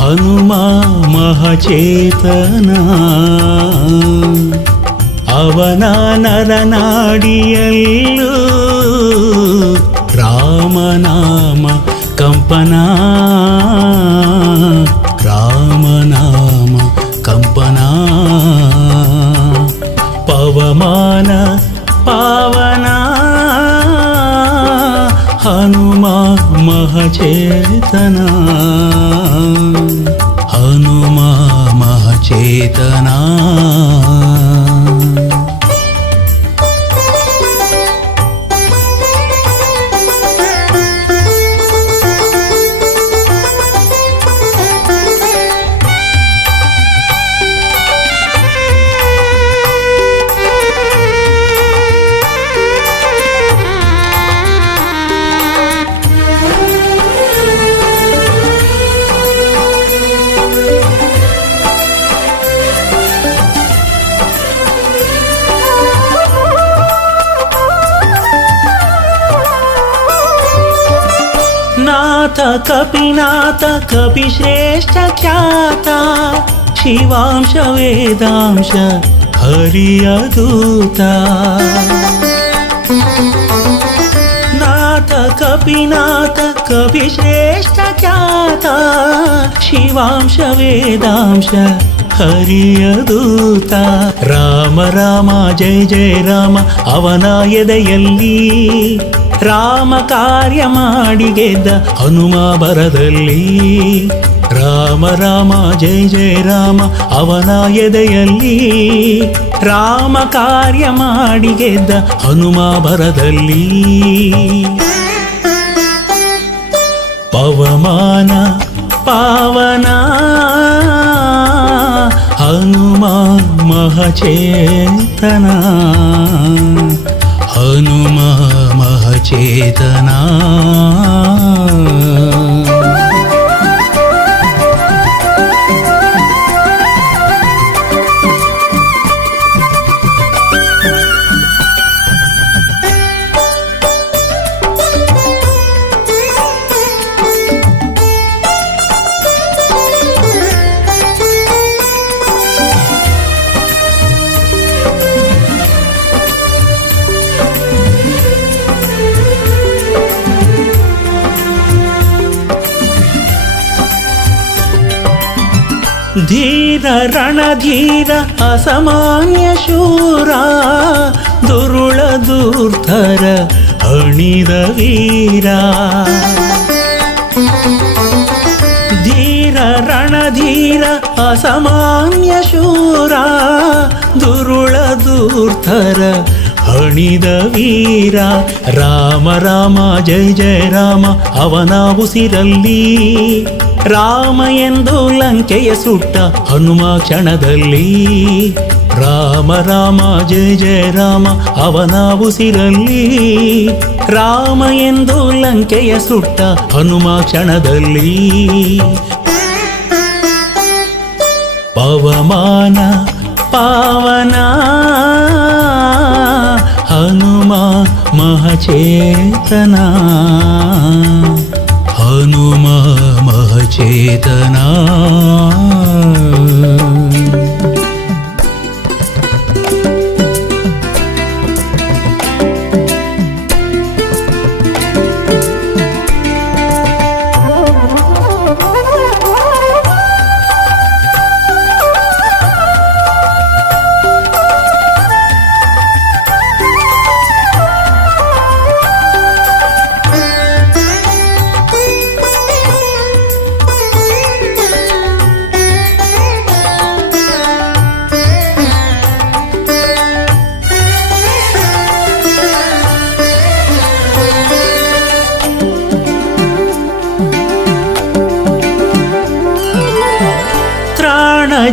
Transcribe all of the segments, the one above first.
ಹನುಮ ಮಹಚೇತನ ಅವನ ನರನಾಡಿಯಲ್ಲೂ ರಾಮನಾಮ ಕಂಪನ ರಾಮನಾಮ ಕಂಪನ ಪವಮಾನ ಪಾವನ ಹನುಮ ಮಹಚೇತನ ಹನುಮ ಮಹಚೇತನ ನಾಥ ಕಪಿನಾಥ ಕಪಿಶ್ರೇಷ್ಠ ಖ್ಯಾತ ಶಿವಾಂಶ ವೇದಾಂಶ ಹರಿಯ ದೂತ ನಾಥ ಕಪಿನಾಥ ಕಪಿಶ್ರೇಷ್ಠ ಖ್ಯಾತ ಶಿವಾಂಶ ವೇದಾಂಶ ಹರಿಯ ದೂತ ರಾಮ ರಾಮ ಜಯ ಜಯ ರಾಮ ಅವನ ಎದೆಯಲ್ಲಿ ರಾಮ ಕಾರ್ಯ ಮಾಡಿ ಗೆದ್ದ ಹನುಮ ಬರದಲ್ಲಿ ರಾಮ ರಾಮ ಜಯ ಜಯ ರಾಮ ಅವನ ಎದೆಯಲ್ಲಿ ರಾಮ ಕಾರ್ಯ ಮಾಡಿ ಗೆದ್ದ ಹನುಮ ಬರದಲ್ಲಿ ಪವಮಾನ ಪಾವನ ಹನುಮ ಮಹಚೇತನ ಹನುಮ ಮಹಚೇತನ ಧೀರ ರಣಧೀರ ಅಸಾಮಾನ್ಯ ಶೂರ ದುರುಳ ದುರ್ಧರ ಅಣಿದ ವೀರ ಧೀರ ರಣಧೀರ ಅಸಾಮಾನ್ಯ ಶೂರ ದುರುಳ ದುರ್ಧರ ಹಣಿದ ವೀರ ರಾಮ ರಾಮ ಜಯ ಜಯ ರಾಮ ಅವನ ಉಸಿರಲ್ಲಿ ರಾಮ ಎಂದು ಲಂಕೆಯ ಸುಟ್ಟ ಹನುಮ ಕ್ಷಣದಲ್ಲಿ ರಾಮ ರಾಮ ಜಯ ಜಯ ರಾಮ ಅವನ ಉಸಿರಲ್ಲಿ ರಾಮ ಎಂದು ಲಂಕೆಯ ಸುಟ್ಟ ಹನುಮ ಕ್ಷಣದಲ್ಲಿ ಪವಮಾನ ಪಾವನ ಹನುಮ ಮಹಚೇತನ ಹನುಮ ಮಹಚೇತನ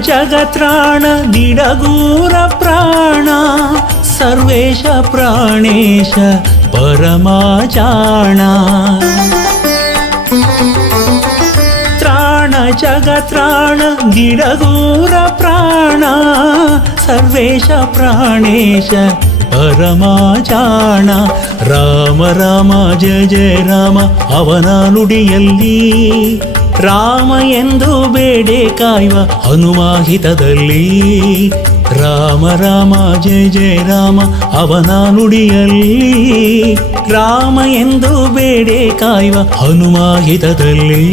ಜಗತ್ರಾಣ ನಿಡಗೂರ ಪ್ರಾಣ ಸರ್ವೇಶ ಪ್ರಾಣೇಶ ಪರಮಾಚಾಣ ತ್ರಾಣ ಜಗತ್ರಾಣ ನಿಡಗೂರ ಪ್ರಾಣ ಸರ್ವೇಶ ಪ್ರಾಣೇಶ ಪರಮಾಚಾಣ ರಾಮ ರಾಮ ಜಯ ಜಯ ರಾಮ ಅವನ ನುಡಿಯಲ್ಲಿ ರಾಮ ಎಂದು ಬೇಡೆ ಕಾಯುವ ಹನುಮಾಹಿತದಲ್ಲಿ ರಾಮ ರಾಮ ಜಯ ಜಯ ರಾಮ ಅವನ ನುಡಿಯಲ್ಲಿ ರಾಮ ಎಂದು ಬೇಡೆ ಕಾಯುವ ಹನುಮಾಹಿತದಲ್ಲಿ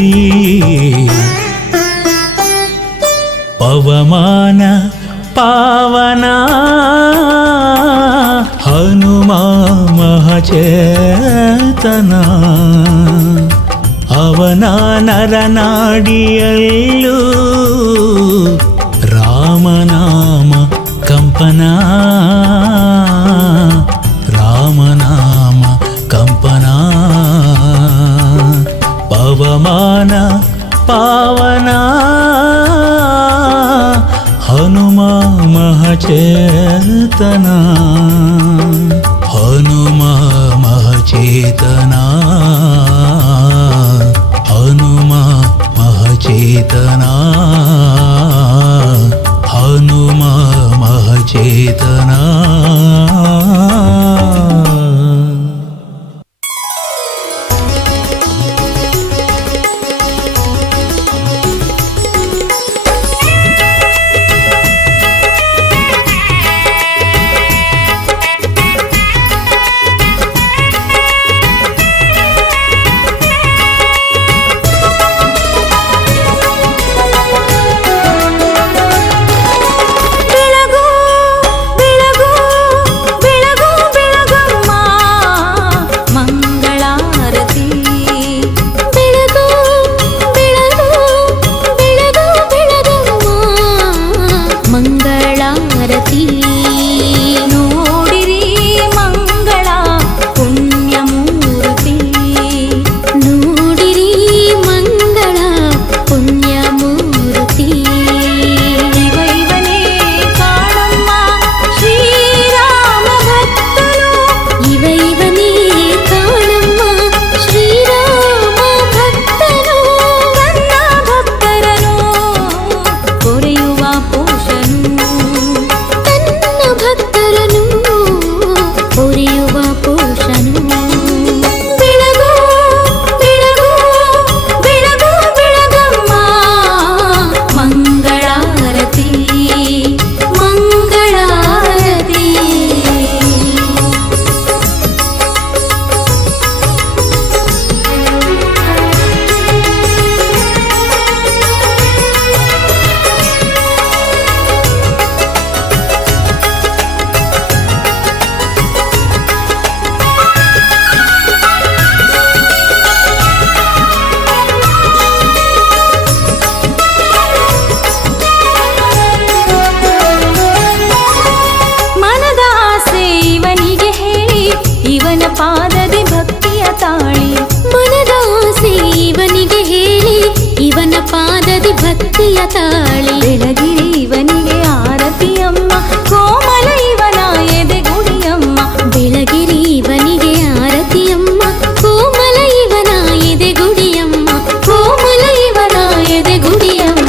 ಪವಮಾನ ಪಾವನ ಹನುಮಾ ಮಹಚೇತನ ಅವನ ನರನಾಡಿಯಲ್ಲೂ ರಾಮನಾಮ ಕಂಪನ ರಾಮನಾಮ ಕಂಪನ ಪವಮಾನ ಪಾವನ ಹನುಮ ಮಹಚೇತನ ಹನುಮ ಮಹಚೇತನ ಹನುಮ ಮಹಚೇತನ ಹನುಮ ಮಹಚೇತನ ಪಾದದಿ ಭಕ್ತಿಯ ತಾಳಿ ಮನದಾಸೆ ಇವನಿಗೆ ಹೇಳಿ ಇವನ ಪಾದದಿ ಭಕ್ತಿಯ ತಾಳಿ ಬೆಳಗಿರಿ ಇವನಿಗೆ ಆರತಿಯಮ್ಮ ಕೋಮಲ ಇವನ ಎದೆಗುಡಿಯಮ್ಮ ಬೆಳಗಿರಿ ಇವನಿಗೆ ಆರತಿಯಮ್ಮ ಕೋಮಲ ಇವನ ಎದೆಗುಡಿಯಮ್ಮ ಕೋಮಲ ಇವನ ಎದೆಗುಡಿಯಮ್ಮ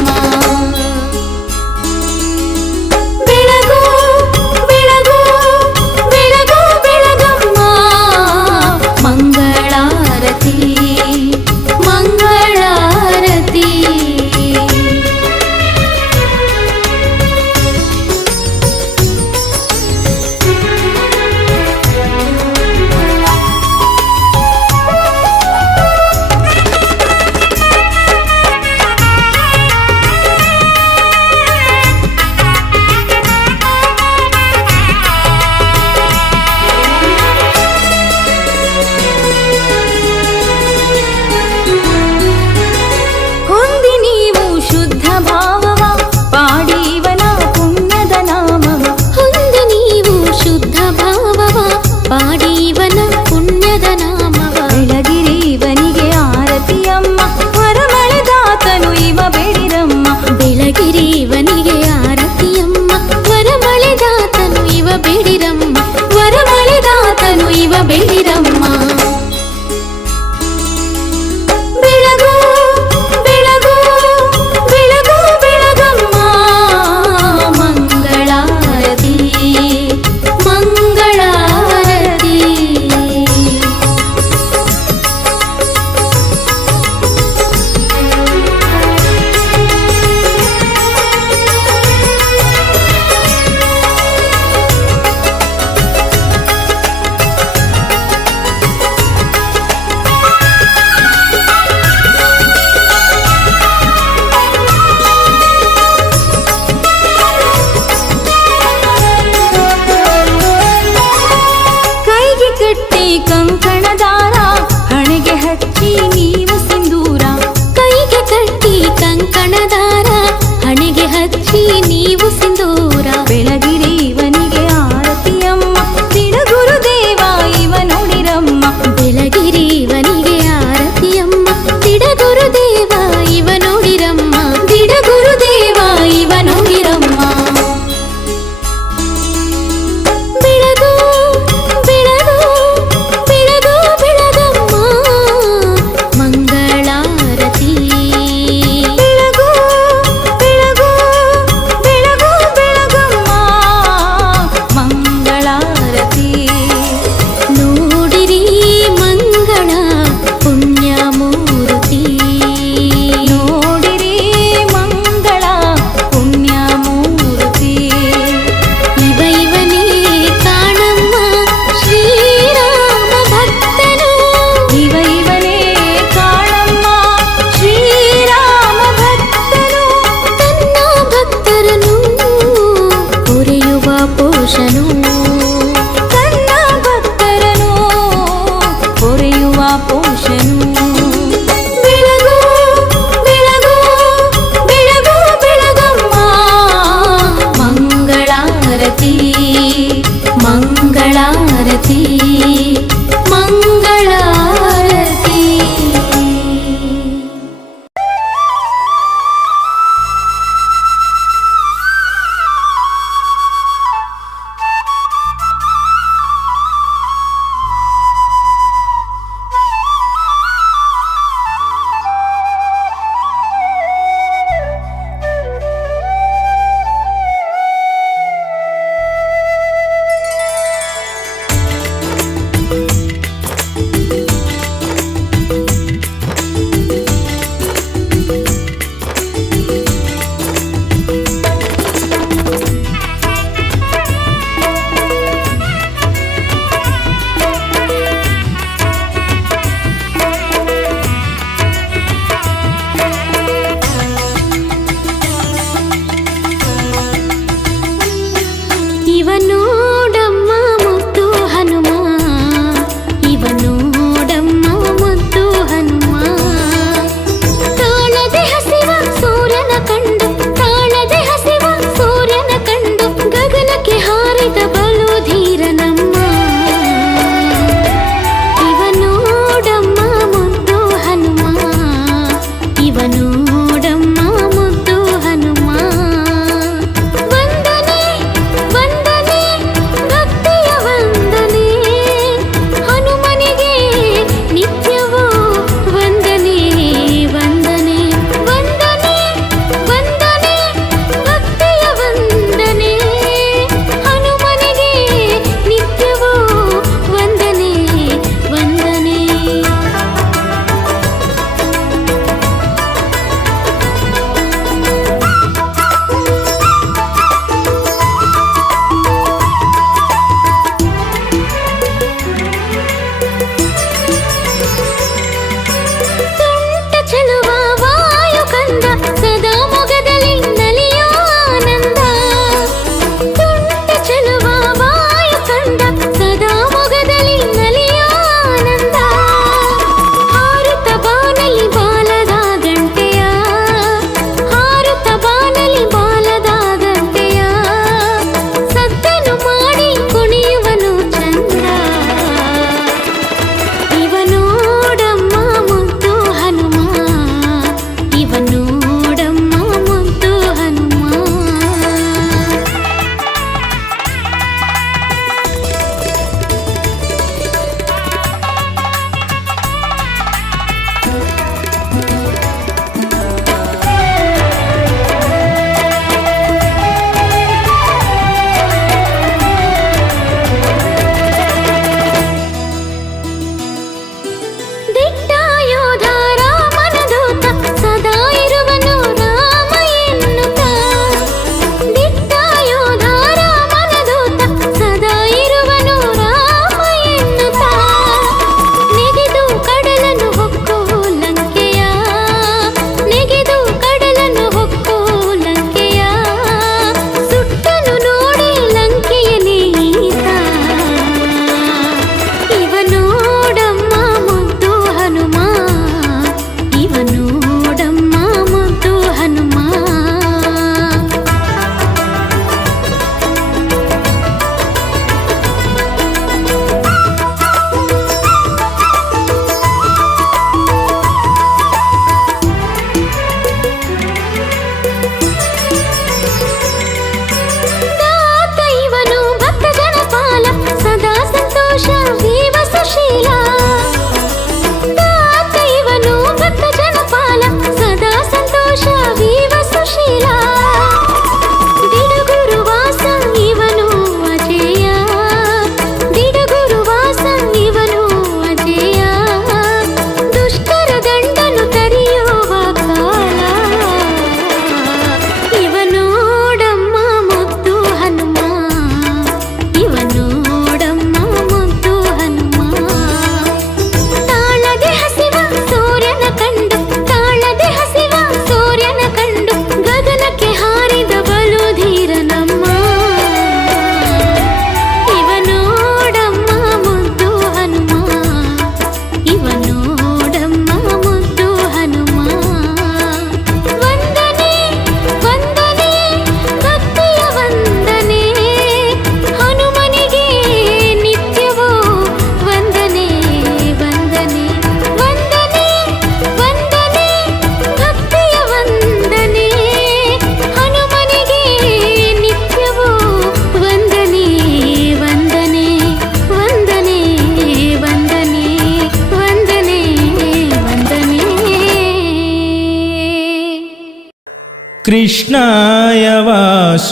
कृष्णाय वासुदेवाय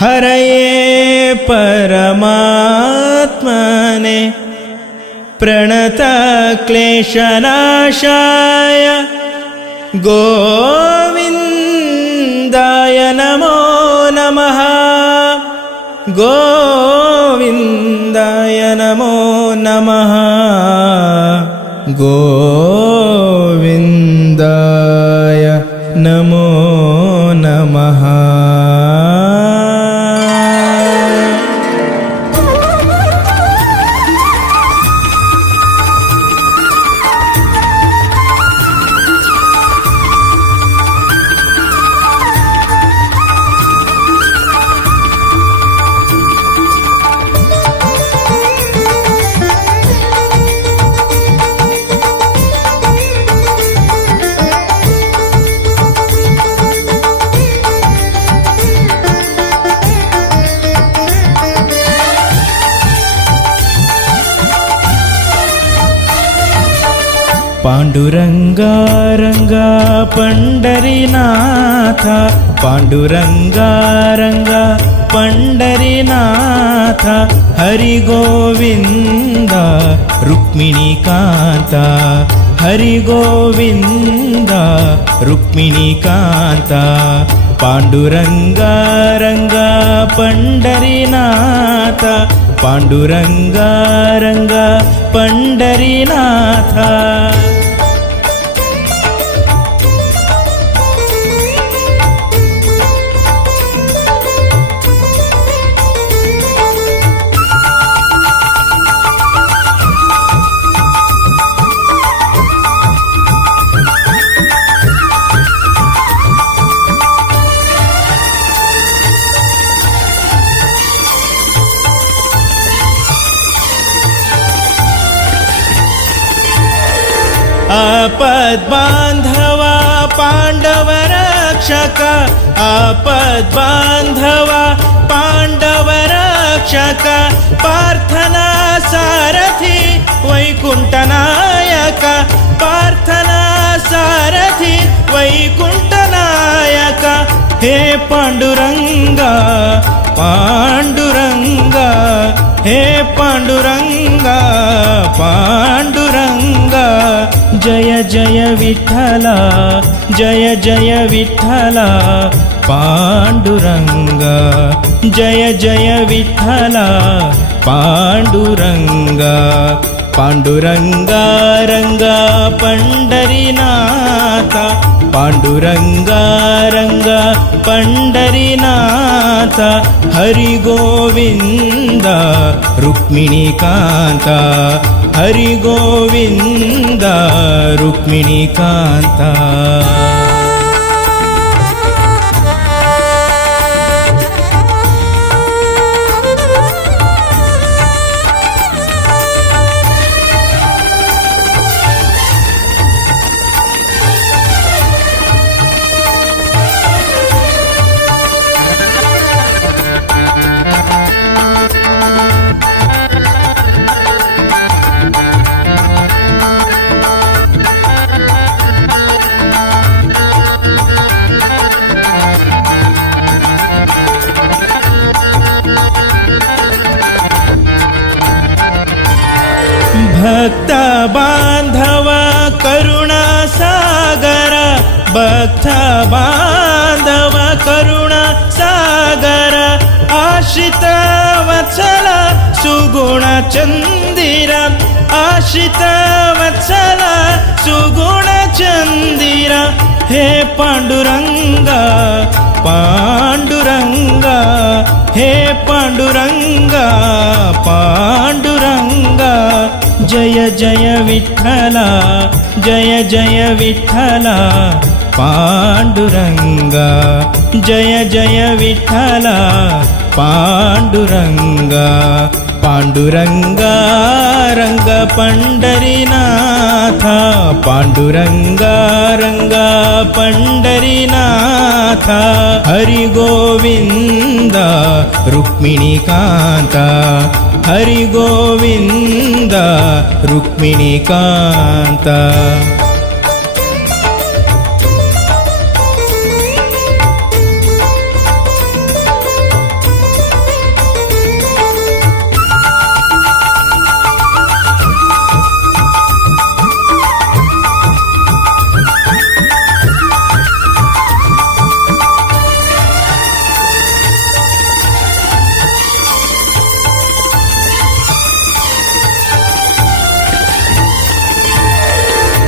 हरये परमात्मने प्रणतक्लेशनाशाय गोविन्दाय नमो नमः। गोविन्दाय नमो नमः। गोविन्दाय नमो नमः। पांडुरंगा रंगा पंढरीनाथ, पांडुरंगा रंगा पंढरीनाथ, हरि गोविंद रुक्मिणीकांता, हरि गोविंद रुक्मिणीकांता। पांडुरंगा रंगा पंढरीनाथ, पांडुरंगा रंगा पंढरीनाथ। आपद्बांधवा पांडव रक्षक, आपद्बांधवा पांडव रक्षक, पार्थना सारथी वैकुंठनायक, पार्थना सारथी वैकुंठनायक। हे पांडुरंगा पांडुरंगा, हे पांडुरंगा पांडुरंगा। जय जय विठ्ठला, जय जय विठ्ठला पांडुरंगा, जय जय विठ्ठला पांडुरंगा। पांडुरंगा रंगा पंढरीनाथ, पांडुरंगा रंगा पंढरीनाथ, हरि गोविंद रुक्मिणीकांता, हरि गोविंद रुक्मिणीकांता। भक्त बांधव करुणा सागर, भक्त बांधव करुणा सागर, आश्रित वत्सल सुगुण चंदिर, आश्रित वत्सल सुगुण चंदिर। हे पांडुरंगा पांडुरंगा, हे पांडुरंगा पांडुरंगा। जय जय विठ्ठला, जय जय विठ्ठला पांडुरंगा, जय जय विठ्ठला पांडुरंगा। पांडुरंगा रंग पंढरीनाथ, पांडुरंगा रंगा पंढरीनाथ, हरि गोविंद रुक्मिणीकांता, हरि गोविंद रुक्मिणीकांता।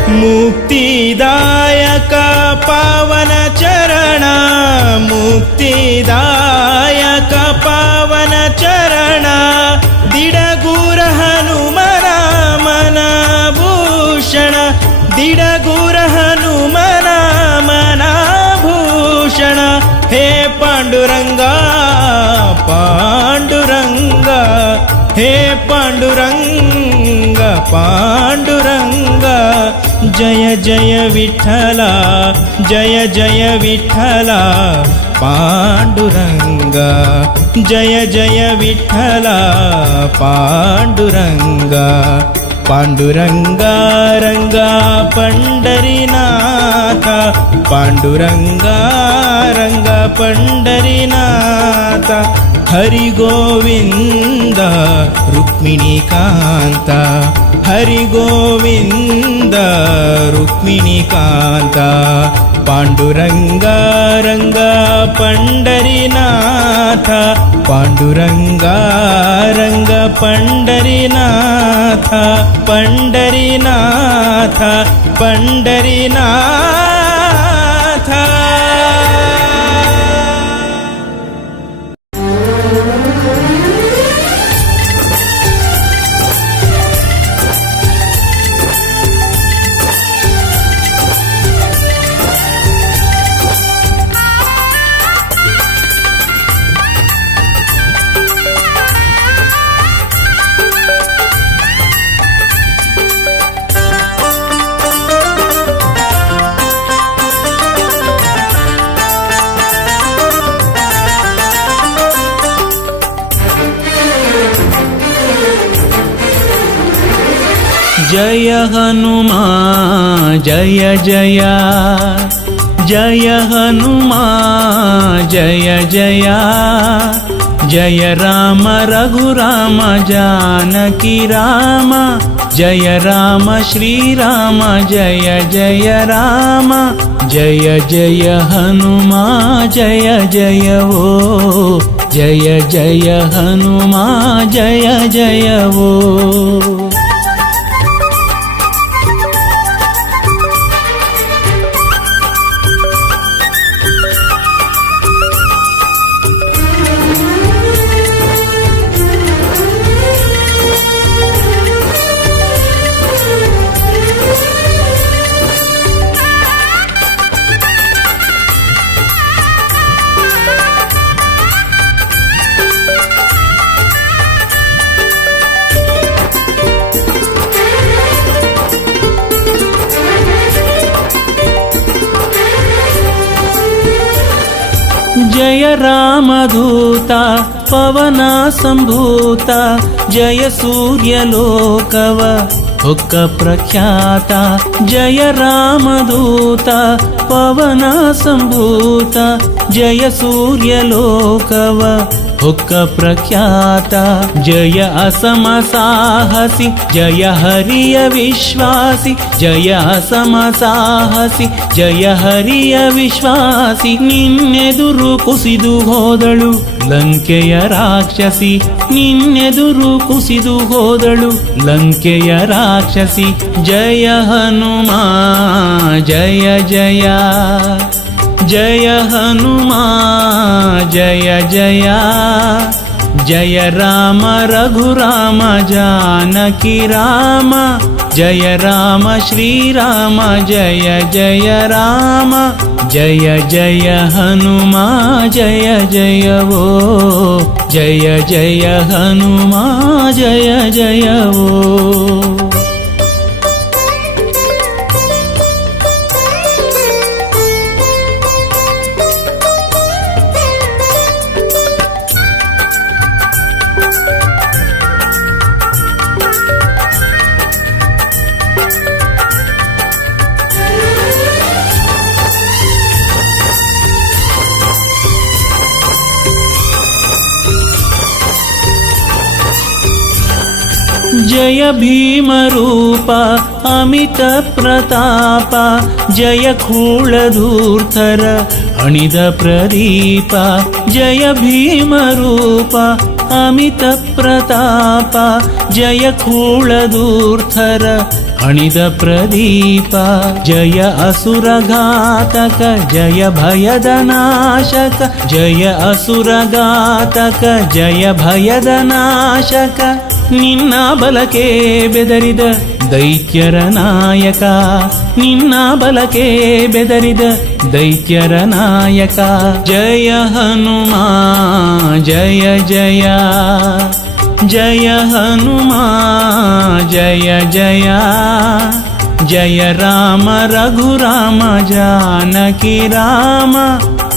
ಮುಕ್ತಿದಾಯಕ ಪಾವನ ಚರಣ, ಮುಕ್ತಿದಾಯಕ ಪಾವನ ಚರಣ, ದಿಡಗೂರ ಹನುಮನ ಮನಭೂಷಣ, ದಿಡಗೂರ ಹನುಮನ ಮನಭೂಷಣ. ಹೇ ಪಾಂಡುರಂಗ ಪಾಂಡುರಂಗ, ಹೇ ಪಾಂಡುರಂಗ ಪಾಂಡುರಂಗ. ಜಯ ಜಯ ವಿಠಲ, ಜಯ ಜಯ ವಿಠಲ ಪಾಂಡುರಂಗ, ಜಯ ಜಯ ವಿಠಲ ಪಾಂಡುರಂಗ. ಪಾಂಡುರಂಗ ರಂಗ ಪಂಡರಿನಾಥ, ಪಾಂಡುರಂಗ ರಂಗ ಪಂಡರಿನಾಥ. ಹರಿ ಗೋವಿಂದ ರುಕ್ಮಿಣಿ ಕಾಂತ, ಹರಿ ಗೋವಿಂದ ರುಕ್ಮಿಣಿ ಕಾಂತ. ಪಾಂಡುರಂಗ ರಂಗ ಪಂಡರಿನಾಥ, ಪಾಂಡುರಂಗ ರಂಗ ಪಂಡರಿನಾಥ, ಪಂಡರಿನಾಥ ಪಂಡರಿನಾಥ. जय हनुमान जय जय, जय हनुमान जय जय, जय राम रघुराम जानकी राम, जय राम श्री राम जय जय राम. जय जय हनुमान जय जय ओ, जय जय हनुमान जय जय ओ. जय रामदूता पवन संभूता, जय सूर्यलोकव हुक्क प्रख्याता. जय रामदूता पवन संभूता, जय सूर्यलोकव हुक्क प्रख्याता. जय असम साहसी जय हरिय विश्वासी, जय असम साहसी जय हरिय विश्वासी. ನಿನ್ನೆದುರು ಕುಸಿದು ಹೋದಳು ಲಂಕೆಯ ರಾಕ್ಷಸಿ, ನಿನ್ನೆದುರು ಕುಸಿದು ಹೋದಳು ಲಂಕೆಯ ರಾಕ್ಷಸಿ. ಜಯ ಹನುಮಾನ್ ಜಯ ಜಯ, जय हनुमान जय जय, जय राम रघुराम जानकी राम, जय राम श्री राम जय जय राम. जय जय हनुमान जय जय ओ, जय जय हनुमान जय जय ओ. जय भीम रूप अमित प्रताप, जय खूलधूर्धर अणिद प्रदीप. जय भीम रूप अमित प्रताप, जय खूलधूर्धर ಹಣಿದ ಪ್ರದೀಪ ಜಯ ಅಸುರಘಾತಕ ಜಯ ಭಯದ ನಾಶಕ ಜಯ ಅಸುರಘಾತಕ ಜಯ ಭಯದ ನಾಶಕ ನಿನ್ನ ಬಲಕೆ ಬೆದರಿದ ದೈತ್ಯರ ನಾಯಕ ನಿನ್ನ ಬಲಕೆ ಬೆದರಿದ ದೈತ್ಯರ ನಾಯಕ ಜಯ ಹನುಮಾ ಜಯ ಜಯ ಜಯ ಹನುಮಾ ಜಯ ಜಯ ಜಯ ರಾಮ ರಘುರಾಮ ಜಾನಕಿ ರಾಮ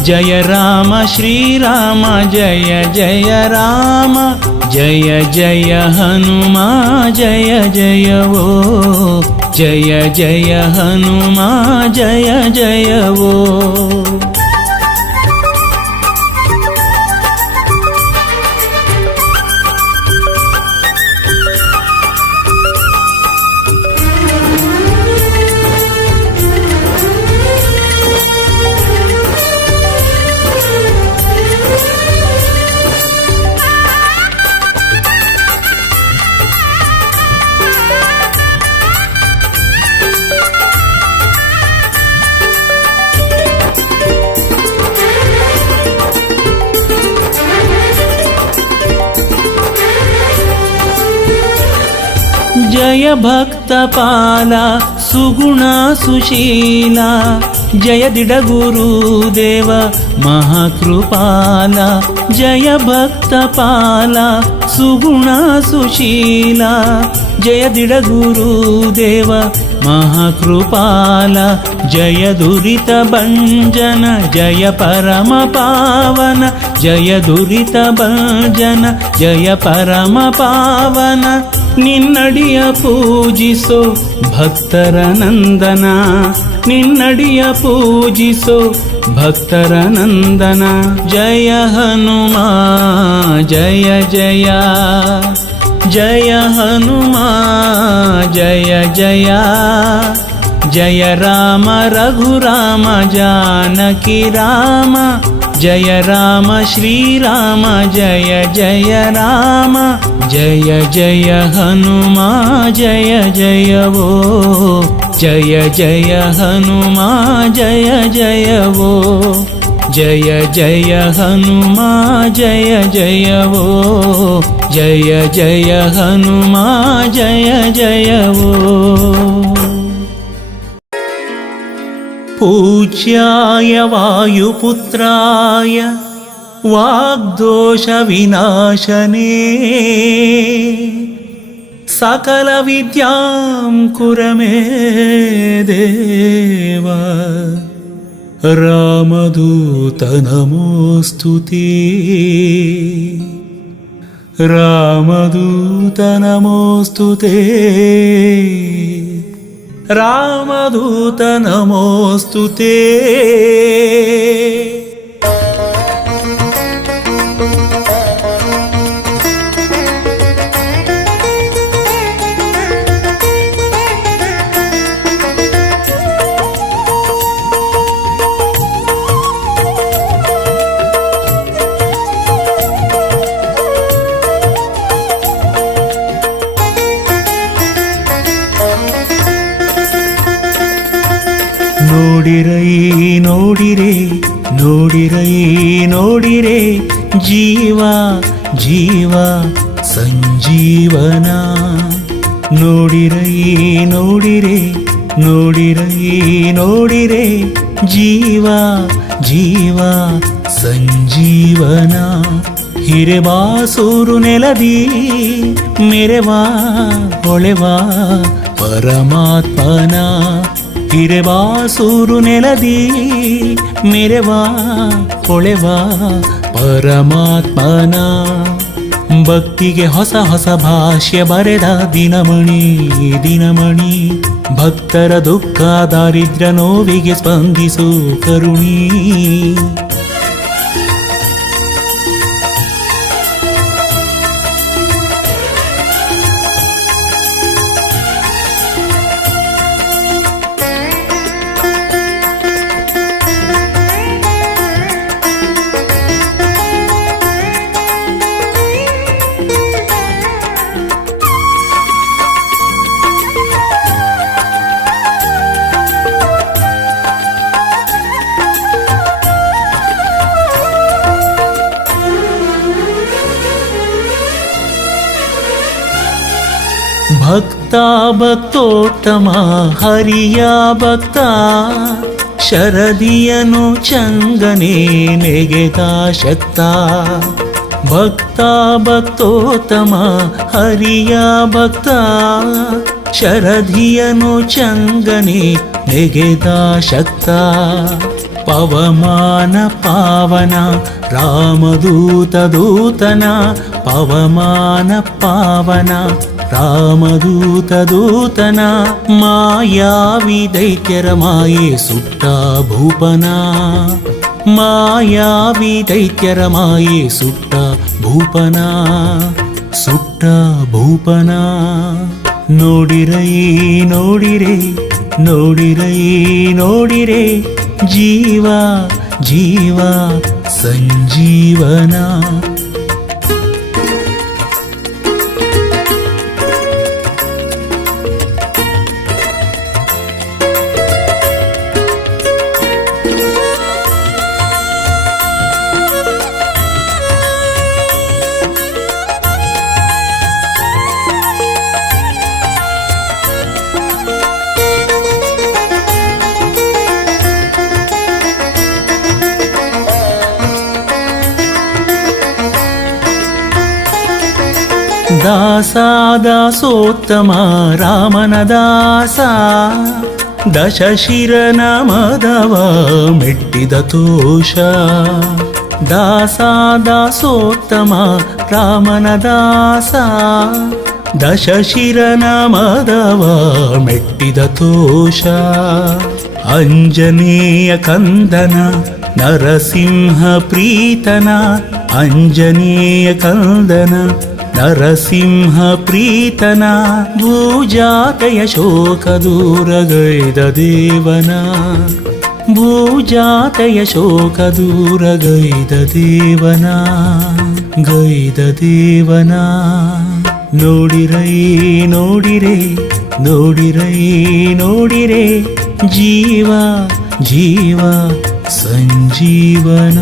ಜಯ ರಾಮ ಶ್ರೀರಾಮ ಜಯ ಜಯ ರಾಮ ಜಯ ಜಯ ಹನುಮಾ ಜಯ ಜಯವೋ ಜಯ ಜಯ ಹನುಮಾ ಜಯ ಜಯವೋ ಜಯ ಭಕ್ತಪಾಲ ಸುಗುಣ ಸುಶೀಲ ಜಯ ದಿಡಗುರುದೇವ ಮಹಾಕೃಪಾಲ ಜಯ ಭಕ್ತಪಾಲ ಸುಗುಣ ಸುಶೀಲ ಜಯ ದಿಡಗುರುದೇವ ಮಹಾಕೃಪಾಲ ಜಯ ದುರಿತ ಭಂಜನ ಜಯ ಪರಮ ಪಾವನ ಜಯ ದುರಿತ ಭಂಜನ ಜಯ ಪರಮ ಪಾವನ ನಿನ್ನಡಿಯ ಪೂಜಿಸೋ ಭಕ್ತರ ನಂದನ ನಿನ್ನಡಿಯ ಪೂಜಿಸೋ ಭಕ್ತರ ನಂದನ ಜಯ ಹನುಮಾ ಜಯ ಜಯ ಜಯ ಹನುಮಾ ಜಯ ಜಯ ಜಯ ರಾಮ ರಘುರಾಮ ಜಾನಕಿ ರಾಮ ಜಯ ರಾಮ ಶ್ರೀರಾಮ ಜಯ ಜಯ ರಾಮ ಜಯ ಜಯ ಹನುಮಾ ಜಯ ಜಯವೋ ಜಯ ಜಯ ಹನುಮಾ ಜಯ ಜಯವೋ ಜಯ ಜಯ ಹನುಮಾ ಜಯ ಜಯವೋ ಜಯ ಜಯ ಹನುಮಾ ಜಯ ಜಯವೋ पूज्याय वायुपुत्राय वाग्दोषविनाशने सकलविद्यां कुर मे देव रामदूत नमोऽस्तु ते रामदूत नमोऽस्तु ते ರಾಮದೂತ ನಮೋಸ್ತುತೇ ನೋಡಿರೈ ನೋಡಿರೆ ನೋಡಿರೈ ನೋಡಿರೆ ಜೀವ ಜೀವ ಸಂಜೀವನ ನೋಡಿರೈ ನೋಡಿರೆ ನೋಡಿರೈ ನೋಡಿರೆ ಜೀವ ಜೀವ ಸಂಜೀವನ ಹಿರೆಬಾಸೂರು ನೆಲದಿ ಮೆರೆವಾ ಹೊಳೆವಾ ಪರಮಾತ್ಮನ ಹಿರೆಬಾಸೂರು ನೆಲದಿ ಮೆರೆವಾ ಹೊಳೆವಾ ಪರಮಾತ್ಮನ ಭಕ್ತಿಗೆ ಹೊಸ ಹೊಸ ಭಾಷ್ಯ ಬರೆದ ದಿನಮಣಿ ದಿನಮಣಿ ಭಕ್ತರ ದುಃಖ ದಾರಿದ್ರ್ಯ ನೋವಿಗೆ ಸ್ಪಂದಿಸು ಕರುಣಿ ಭಕ್ತ ಭಕ್ತೋತ್ತಮ ಹರಿಯ ಭಕ್ತ ಶರದಿಯನು ಚಂಗನೆ ನೆಗೆದ ಶಕ್ತ ಭಕ್ತ ಭಕ್ತೋತ್ತಮ ಹರಿಯ ಭಕ್ತ ಶರದಿಯನು ಚಂಗನೆ ನೆಗೆದ ಶಕ್ತ ಪವಮಾನ ಪಾವನ ರಾಮದೂತ ದೂತನ ಪವಮಾನ ಪಾವನ ರಾಮದೂತ ದೂತನ ಮಾಯಾವಿ ದೈತ್ಯರ ಮಾಯೆ ಸುಟ್ಟ ಭೂಪನ ಮಾಯಾವಿ ದೈತ್ಯರ ಮಾಯೆ ಸುಟ್ಟ ಭೂಪನ ಸುಟ್ಟ ಭೂಪನ ನೋಡಿರೈ ನೋಡಿರೆ ನೋಡಿರೈ ನೋಡಿರೆ ಜೀವ ಜೀವ ಸಂಜೀವನ ದಾಸ ದಾಸೋತ್ತಮ ರಾಮನ ದಾಸ ದಶಶಿರನ ಮದವ ಮೆಟ್ಟಿದ ತೋಷ ದಾಸ ದಾಸೋತ್ತಮ ರಾಮನ ದಾಸ ದಶಶಿರನ ಮದವ ಮೆಟ್ಟಿದ ತೋಷ ಅಂಜನೇಯ ಕಂದನ ನರಸಿಂಹ ಪ್ರೀತನ ಅಂಜನೇಯ ಕಂದನ ನರಸಿಂಹ ಪ್ರೀತನ ಭೂಜಾತೆಯ ಶೋಕ ದೂರಗೈದ ದೇವನ ಭೂಜಾತೆಯ ಶೋಕ ದೂರಗೈದ ದೇವನ ಗೈದ ದೇವನ ನೋಡಿರೈ ನೋಡಿರೆ ನೋಡಿರೈ ನೋಡಿರೆ ಜೀವ ಜೀವ ಸಂಜೀವನ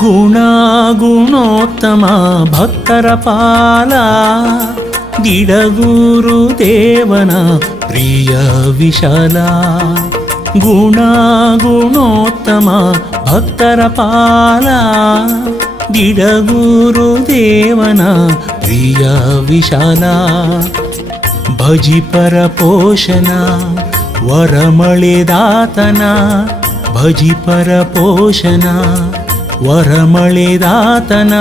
ಗುಣ ಗುಣೋತ್ತಮ ಭಕ್ತರ ಪಾಲ ಗಿಡಗೂರು ದೇವನ ಪ್ರಿಯ ವಿಶಾಲ ಗುಣ ಗುಣೋತ್ತಮ ಭಕ್ತರ ಪಾಲ ಗಿಡಗೂರು ದೇವನ ಪ್ರಿಯ ವಿಶಾಲ ಭಜಿಪರ ಪೋಷಣ ವರಮಳೆದಾತನ ಭಜಿಪರ ಪೋಷಣ ವರಮಳೆದಾತನ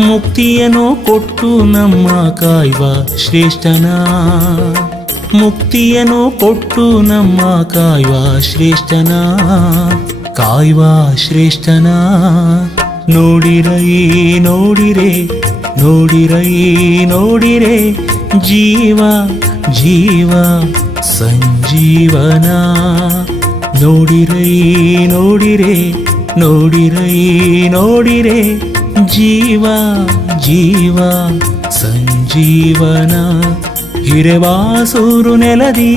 ಮುಕ್ತಿಯನ್ನು ಕೊಟ್ಟು ನಮ್ಮ ಕಾಯ್ವ ಶ್ರೇಷ್ಠನ ಮುಕ್ತಿಯನ್ನು ಕೊಟ್ಟು ನಮ್ಮ ಕಾಯ್ವ ಶ್ರೇಷ್ಠನ ಕಾಯ್ವ ಶ್ರೇಷ್ಠನ ನೋಡಿರೈ ನೋಡಿರೆ ನೋಡಿರೈ ನೋಡಿರೆ ಜೀವ ಜೀವ ಸಂಜೀವನ ನೋಡಿರೈ ನೋಡಿರೆ ನೋಡಿರೈ ನೋಡಿರೆ ಜೀವ ಜೀವ ಸಂಜೀವನ ಹಿರೆವಾಸೂರು ನೆಲದಿ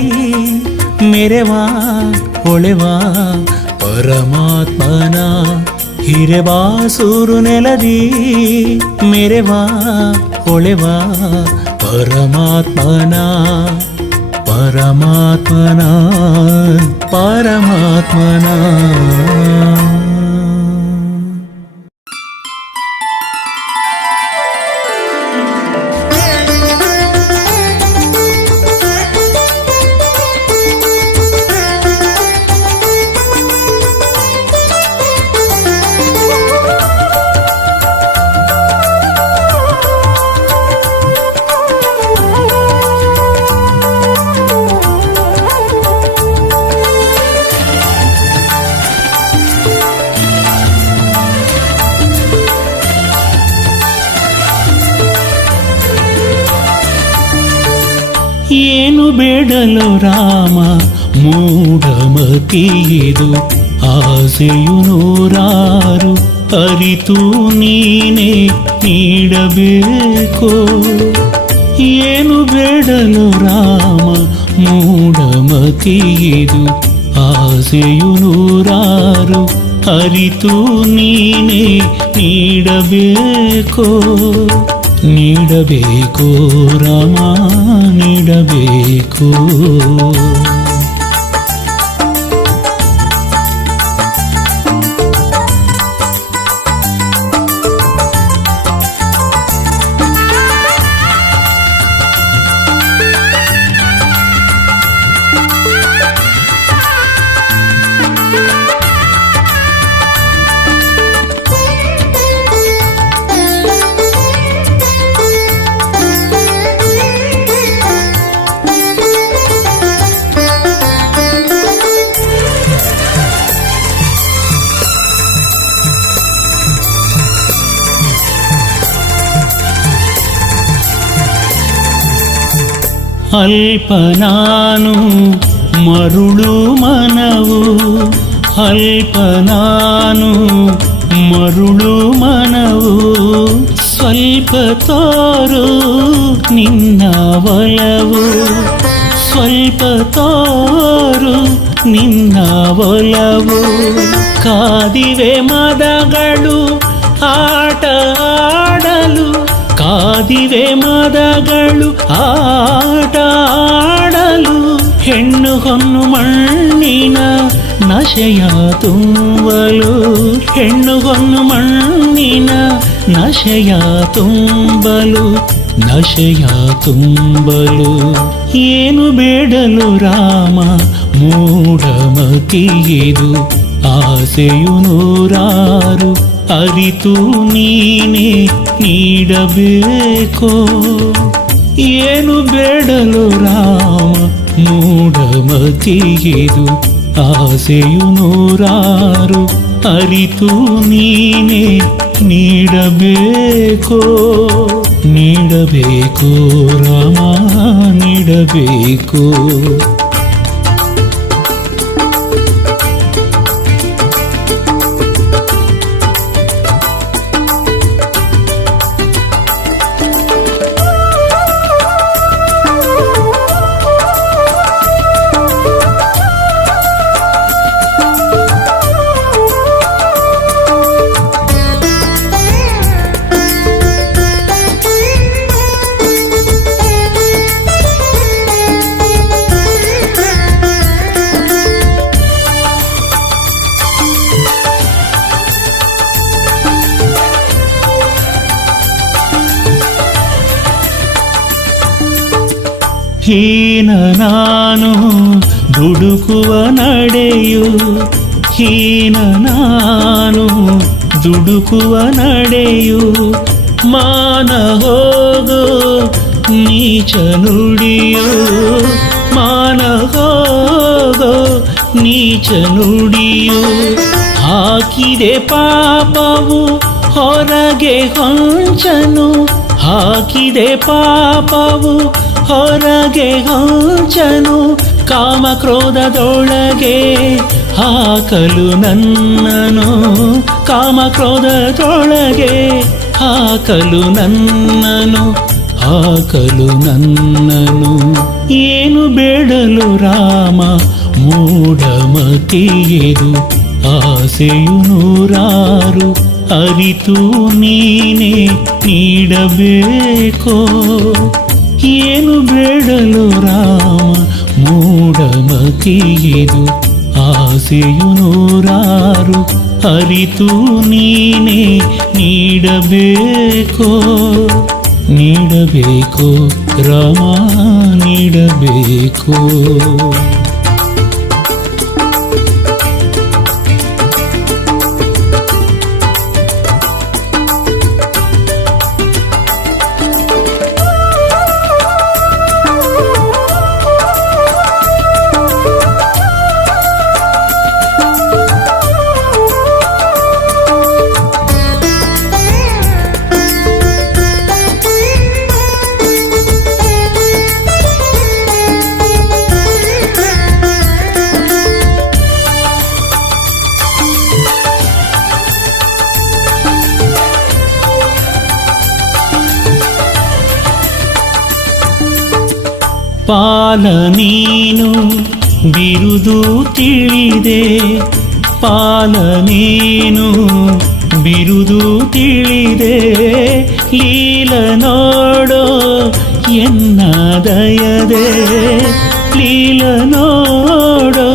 ಮೆರೆವಾ ಹೊಳೆವಾ ಪರಮಾತ್ಮನ ಹಿರೆವಾಸೂರು ನೆಲದಿ ಮೆರೆವಾ ಹೊಳೆವಾ ಪರಮಾತ್ಮನ ಪರಮಾತ್ಮನ ಪರಮಾತ್ಮನ ಏನು ಬೇಡಲು ರಾಮ ಮೂಢಮತಿಯಿದು ಆಸೆಯು ನೂರಾರು ಅರಿತು ನೀನೇ ನೀಡಬೇಕು. ಏನು ಬೇಡಲು ರಾಮ ಮೂಢಮತಿಯಿದು ಆಸೆಯು ನೂರಾರು ಅರಿತು ನೀನೇ ನೀಡಬೇಕು. ನೀಡಬೇಕು ರಾಮ ನೀಡಬೇಕು. ಅಲ್ಪ ನಾನು ಮರುಳು ಮನವು, ಅಲ್ಪ ನಾನು ಮರುಳು ಮನವು, ಸ್ವಲ್ಪ ತೋರು ನಿನ್ನ ಒಲವು, ಸ್ವಲ್ಪ ತೋರು ನಿನ್ನ ಒಲವು. ಕಾದಿವೆ ಮದಗಳು ಆಟ ಆಡಲು, ಕಾದಿವೆ ಮದಗಳು ಆಟ ಆಡಲು. ಹೆಣ್ಣು ಹೊನ್ನು ಮಣ್ಣಿನ ನಶೆಯ ತುಂಬಲು, ಹೆಣ್ಣು ಹೊನ್ನು ಮಣ್ಣಿನ ನಶೆಯ ತುಂಬಲು, ನಶೆಯ ತುಂಬಲು. ಏನು ಬೇಡಲು ರಾಮ ಮೂಢಮತಿಯಿದು ಆಸೆಯು ನೂರಾರು ಅರಿತು ನೀನೇ ನೀಡಬೇಕು. ಏನು ಬೇಡಲು ರಾಮ ಮೂಢಮತಿಯಿದು ಆಸೆಯು ನೂರಾರು ಅರಿತು ನೀನೇ ನೀಡಬೇಕು. ನೀಡಬೇಕು ರಾಮ ನೀಡಬೇಕು. ಹೀನ ನಾನು ದುಡುಕುವ ನಡೆಯು, ಹೀನ ನಾನು ದುಡುಕುವ ನಡೆಯು. ಮಾನ ಹೋಗೋ ನೀಚ ನುಡಿಯು, ಮಾನ ಹೋಗೋ ನೀಚ ನುಡಿಯು. ಹಾಕಿದೆ ಪಾಪವು ಹೊರಗೆ ಹೊಂಚನು, ಹಾಕಿದೆ ಪಾಪವು ಹೊರಗೆ ಹೊಂಚನು. ಕಾಮಕ್ರೋಧದೊಳಗೆ ಹಾಕಲು ನನ್ನನು, ಕಾಮಕ್ರೋಧದೊಳಗೆ ಹಾಕಲು ನನ್ನನು, ಹಾಕಲು ನನ್ನನು. ಏನು ಬೇಡಲು ರಾಮ ಮೂಢಮತಿಯಿದು ಆಸೆಯು ನೂರಾರು ಅರಿತು ನೀನೇ ನೀಡಬೇಕು. ಏನು ಬೇಡಲು ರಾಮ ಮೂಢಮತಿಯಿದು ಆಸೆಯು ನೂರಾರು ಅರಿತು ನೀನೇ ನೀಡಬೇಕು. ನೀಡಬೇಕು ರಾಮ ನೀಡಬೇಕು. ಪಾಲ ನೀನು ಬಿರುದು ತಿಳಿದೆ, ಪಾಲ ನೀನು ಬಿರುದು ತಿಳಿದೆ, ಲೀಲ ನೋಡೋ ಎನ್ನ ದಯದೆ, ಲೀಲ ನೋಡೋ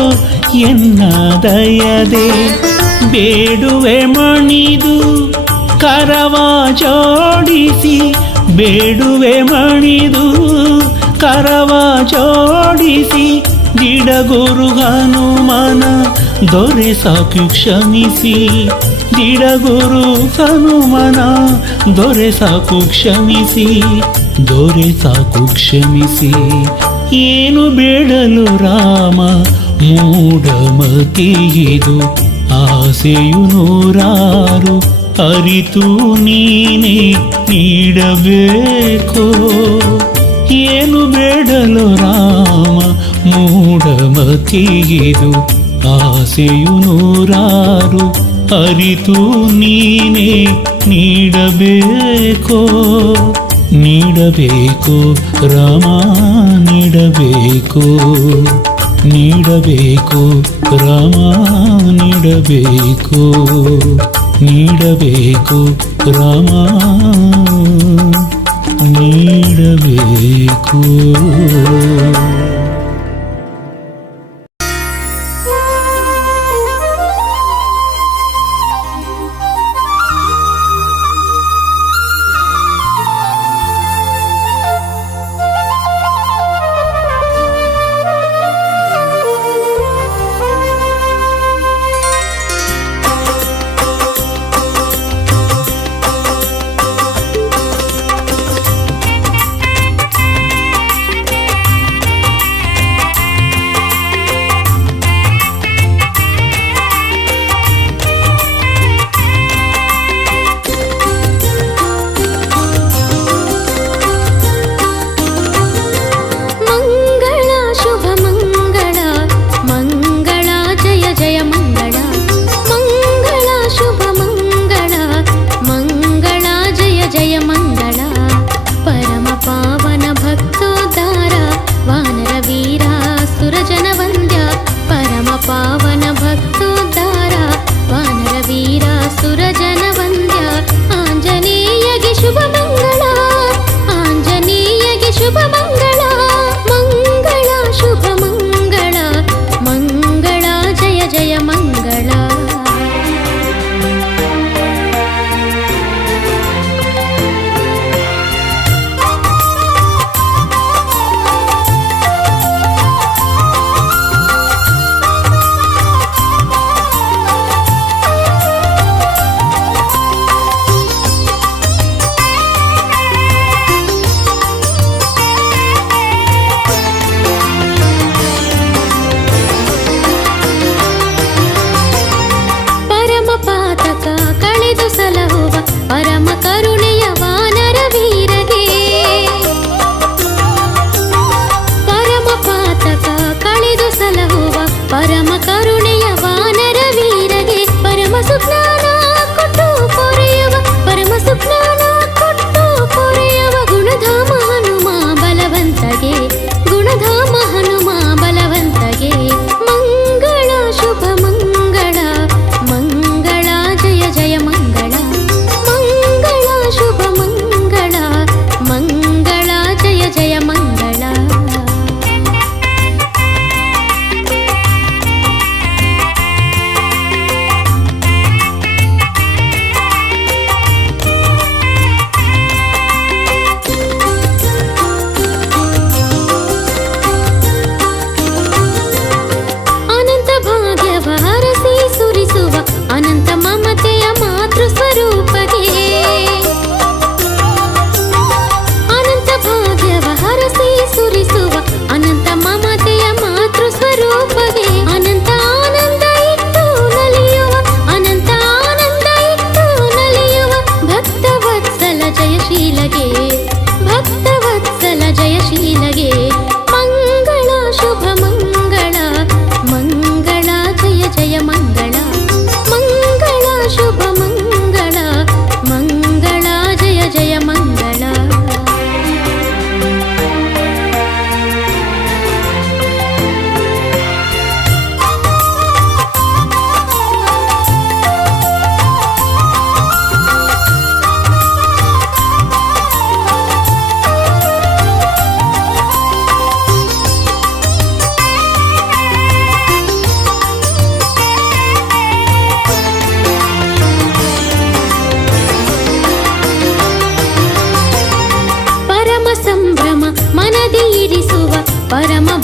ಎನ್ನ ದಯದೆ. ಬೇಡುವೆ ಮಣಿದು ಕರವ ಜೋಡಿಸಿ, ಬೇಡುವೆ ಮಣಿದು ಕರವ ಜೋಡಿಸಿ, ದಿಡಗುರು ಹನುಮನ ದೊರೆ ಸಾಕು ಕ್ಷಮಿಸಿ, ದಿಡಗುರು ಹನುಮನ ದೊರೆ ಸಾಕು ಕ್ಷಮಿಸಿ, ದೊರೆ ಸಾಕು ಕ್ಷಮಿಸಿ. ಏನು ಬೇಡಲು ರಾಮ ಮೂಢಮತಿಯಿದು, ಆಸೆಯು ನೂರಾರು ಅರಿತು ನೀನೇ ನೀಡಬೇಕೋ. ಏನು ಬೇಡಲು ರಾಮ ಮೂಢಮತಿಯಿದು, ಆಸೆಯು ನೂರಾರು ಅರಿತು ನೀನೇ ನೀಡಬೇಕೋ. ನೀಡಬೇಕೋ ರಾಮ ನೀಡಬೇಕೋ, ನೀಡಬೇಕೋ ರಾಮ ನೀಡಬೇಕೋ, ನೀಡಬೇಕೋ ರಾಮ ನೀಡಬೇಕೋ.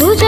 ಭುಜ